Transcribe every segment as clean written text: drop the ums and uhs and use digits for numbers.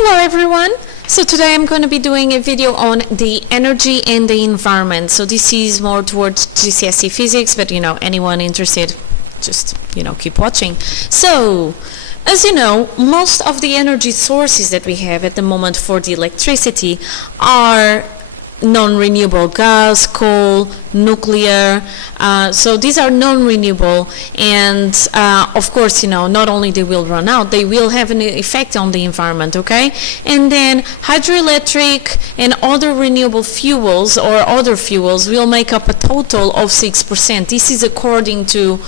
Hello everyone. So today I'm going to be doing a video on the energy and the environment. So this is more towards GCSE physics, but anyone interested, just keep watching. So as you know, most of the energy sources that we have at the moment for the electricity are non-renewable: gas, coal, nuclear. So these are non-renewable, and of course, not only they will run out, they will have an effect on the environment, okay? And then hydroelectric and other renewable fuels or other fuels will make up a total of 6%. This is according to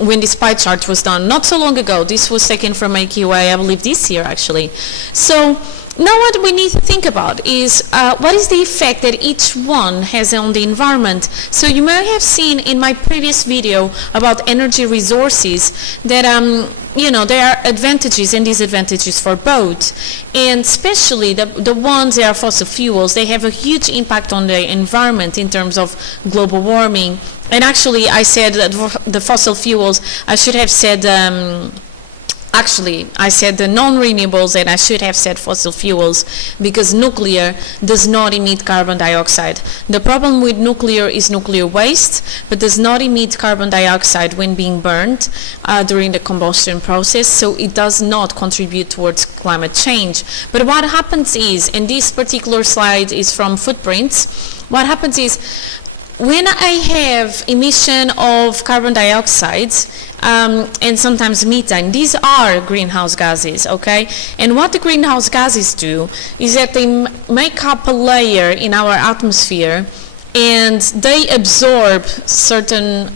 when this pie chart was done not so long ago. This was taken from AQA, I believe this year actually. So now what we need to think about is what is the effect that each one has on the environment. So you may have seen in my previous video about energy resources that there are advantages and disadvantages for both, and especially the ones that are fossil fuels. They have a huge impact on the environment in terms of global warming. And actually I said that the fossil fuels, I should have said Actually, I said the non-renewables and I should have said fossil fuels, because nuclear does not emit carbon dioxide. The problem with nuclear is nuclear waste, but does not emit carbon dioxide when being burned during the combustion process, so it does not contribute towards climate change. But what happens is, and this particular slide is from Footprints, what happens is, when I have emission of carbon dioxide and sometimes methane, these are greenhouse gases, okay? And what the greenhouse gases do is that they make up a layer in our atmosphere, and they absorb certain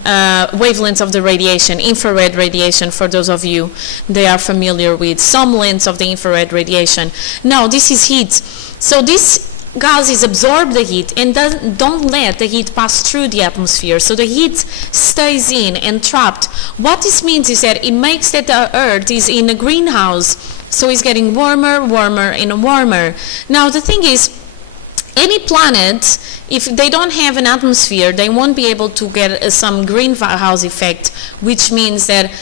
wavelengths of the radiation, infrared radiation, for those of you that are familiar with some lengths of the infrared radiation. Now, this is heat. So this gases absorb the heat and don't let the heat pass through the atmosphere, so the heat stays in and trapped. What this means is that it makes that the Earth is in a greenhouse, so it's getting warmer, warmer, and warmer. Now the thing is, any planet, if they don't have an atmosphere, they won't be able to get some greenhouse effect, which means that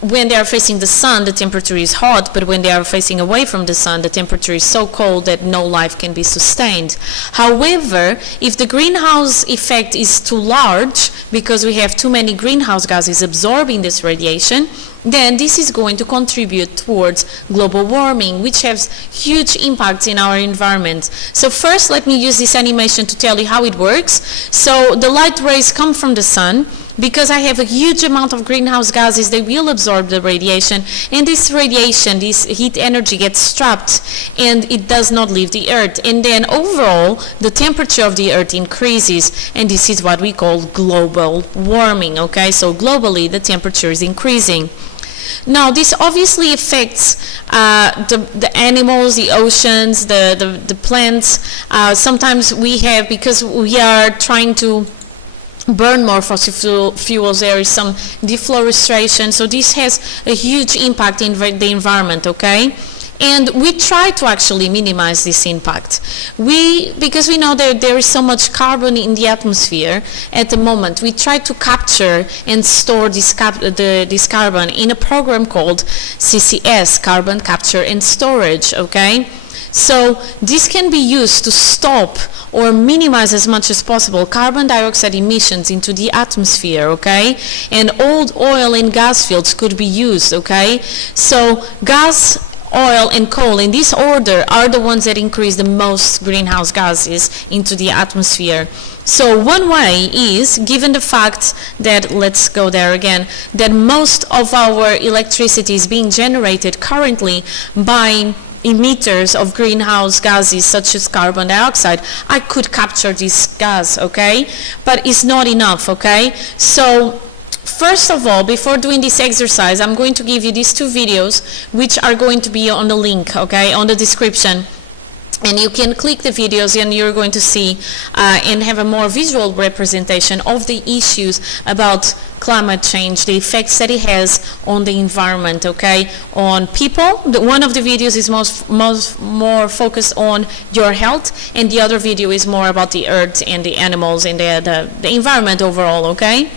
when they are facing the sun, the temperature is hot, but when they are facing away from the sun, the temperature is so cold that no life can be sustained. However, if the greenhouse effect is too large, because we have too many greenhouse gases absorbing this radiation, then this is going to contribute towards global warming, which has huge impacts in our environment. So first, let me use this animation to tell you how it works. So the light rays come from the sun. Because I have a huge amount of greenhouse gases, they will absorb the radiation, and this radiation, this heat energy, gets trapped and it does not leave the Earth. And then overall, the temperature of the Earth increases, and this is what we call global warming, okay? So globally, the temperature is increasing. Now, this obviously affects the animals, the oceans, the plants. Sometimes we have, because we are trying to burn more fossil fuels, there is some deforestation, so this has a huge impact in the environment, okay? And we try to actually minimize this impact. Because we know that there is so much carbon in the atmosphere at the moment, we try to capture and store this carbon in a program called CCS, Carbon Capture and Storage, okay? So this can be used to stop or minimize as much as possible carbon dioxide emissions into the atmosphere, okay? And old oil and gas fields could be used, okay? So gas, oil, and coal, in this order, are the ones that increase the most greenhouse gases into the atmosphere. So one way is, given the fact that, let's go there again, that most of our electricity is being generated currently by emitters of greenhouse gases such as carbon dioxide, I could capture this gas, okay? But it's not enough, okay? So first of all, before doing this exercise, I'm going to give you these two videos, which are going to be on the link, okay, on the description. And you can click the videos and you're going to see and have a more visual representation of the issues about climate change, the effects that it has on the environment, okay, on people. One of the videos is more focused on your health, and the other video is more about the earth and the animals and the environment overall, okay?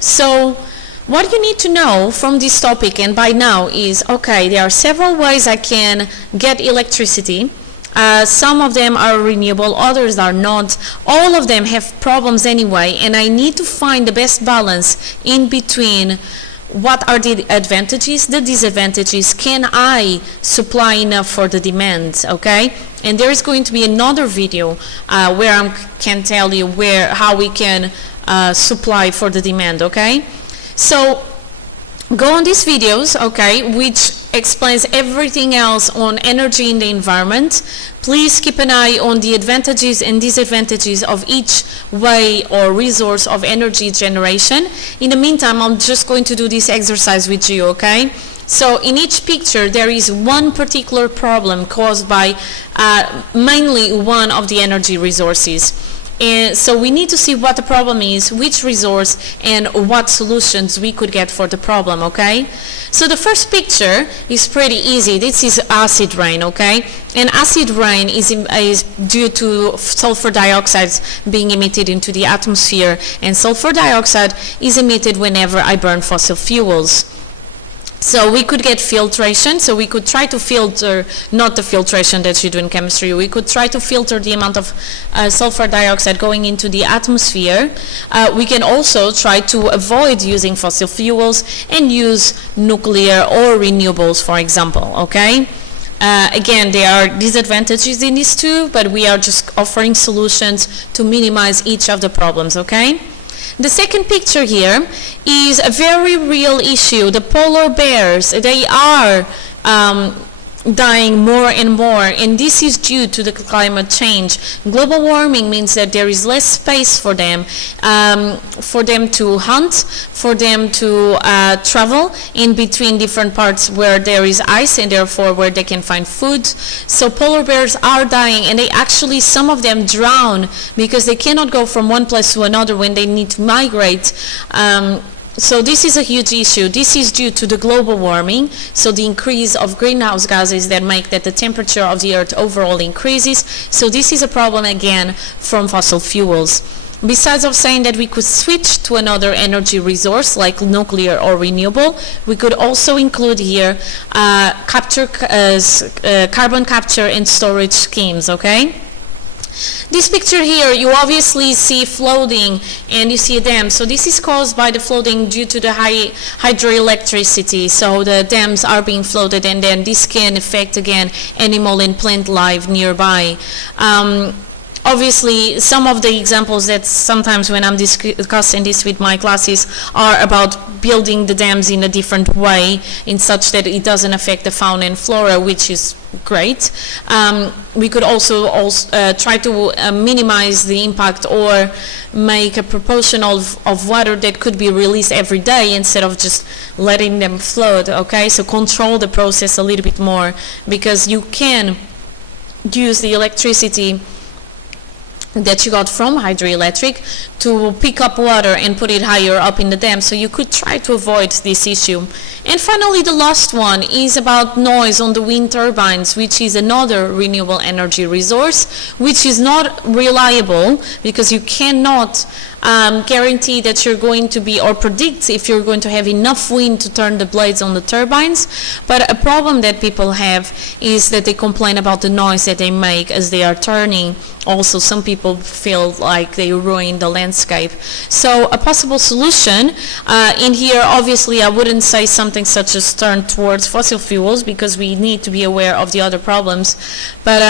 So What you need to know from this topic and by now is, okay, there are several ways I can get electricity. Some of them are renewable, others are not. All of them have problems anyway, and I need to find the best balance in between what are the advantages, the disadvantages, can I supply enough for the demand, okay? And there is going to be another video where I can tell you how we can supply for the demand, okay? So go on these videos, okay, which explains everything else on energy in the environment. Please keep an eye on the advantages and disadvantages of each way or resource of energy generation. In the meantime, I'm just going to do this exercise with you, okay? So in each picture there is one particular problem caused by mainly one of the energy resources. And so we need to see what the problem is, which resource, and what solutions we could get for the problem, okay? So the first picture is pretty easy. This is acid rain, okay? And acid rain is due to sulfur dioxide being emitted into the atmosphere, and sulfur dioxide is emitted whenever I burn fossil fuels. So we could get filtration, so we could try to filter, not the filtration that you do in chemistry, we could try to filter the amount of sulfur dioxide going into the atmosphere. We can also try to avoid using fossil fuels and use nuclear or renewables, for example, okay? Again, there are disadvantages in these two, but we are just offering solutions to minimize each of the problems, okay? The second picture here is a very real issue. The polar bears, they are dying more and more, and this is due to the climate change. Global warming means that there is less space for them to hunt, for them to travel in between different parts where there is ice and therefore where they can find food. So polar bears are dying, and they actually, some of them drown because they cannot go from one place to another when they need to migrate. So this is a huge issue. This is due to the global warming, so the increase of greenhouse gases that make that the temperature of the earth overall increases. So this is a problem again from fossil fuels. Besides of saying that we could switch to another energy resource like nuclear or renewable, we could also include here carbon capture and storage schemes, okay? This picture here, you obviously see flooding and you see a dam. So this is caused by the flooding due to the high hydroelectricity. So the dams are being flooded, and then this can affect again animal and plant life nearby. Obviously, some of the examples that sometimes when I'm discussing this with my classes are about building the dams in a different way, in such that it doesn't affect the fauna and flora, which is great. We could also try to minimize the impact or make a proportion of water that could be released every day instead of just letting them flood, okay? So control the process a little bit more, because you can use the electricity that you got from hydroelectric to pick up water and put it higher up in the dam, so you could try to avoid this issue. And finally, the last one is about noise on the wind turbines, which is another renewable energy resource, which is not reliable because you cannot guarantee that you're going to be, or predict if you're going to have enough wind to turn the blades on the turbines. But a problem that people have is that they complain about the noise that they make as they are turning. Also, some people feel like they ruin the landscape. So a possible solution in here, obviously I wouldn't say something such as turn towards fossil fuels, because we need to be aware of the other problems. But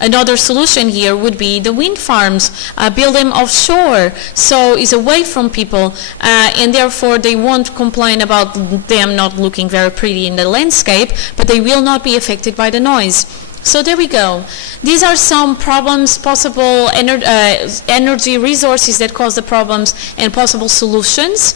another solution here would be the wind farms. Build them offshore, so it's away from people, and therefore they won't complain about them not looking very pretty in the landscape, but they will not be affected by the noise. So there we go. These are some problems, possible energy resources that cause the problems, and possible solutions.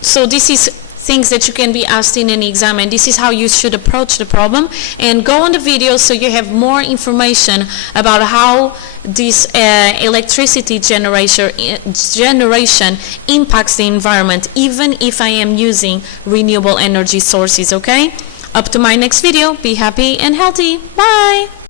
So this is things that you can be asked in an exam, and this is how you should approach the problem. And go on the video so you have more information about how this electricity generation impacts the environment, even if I am using renewable energy sources, okay? Up to my next video. Be happy and healthy. Bye!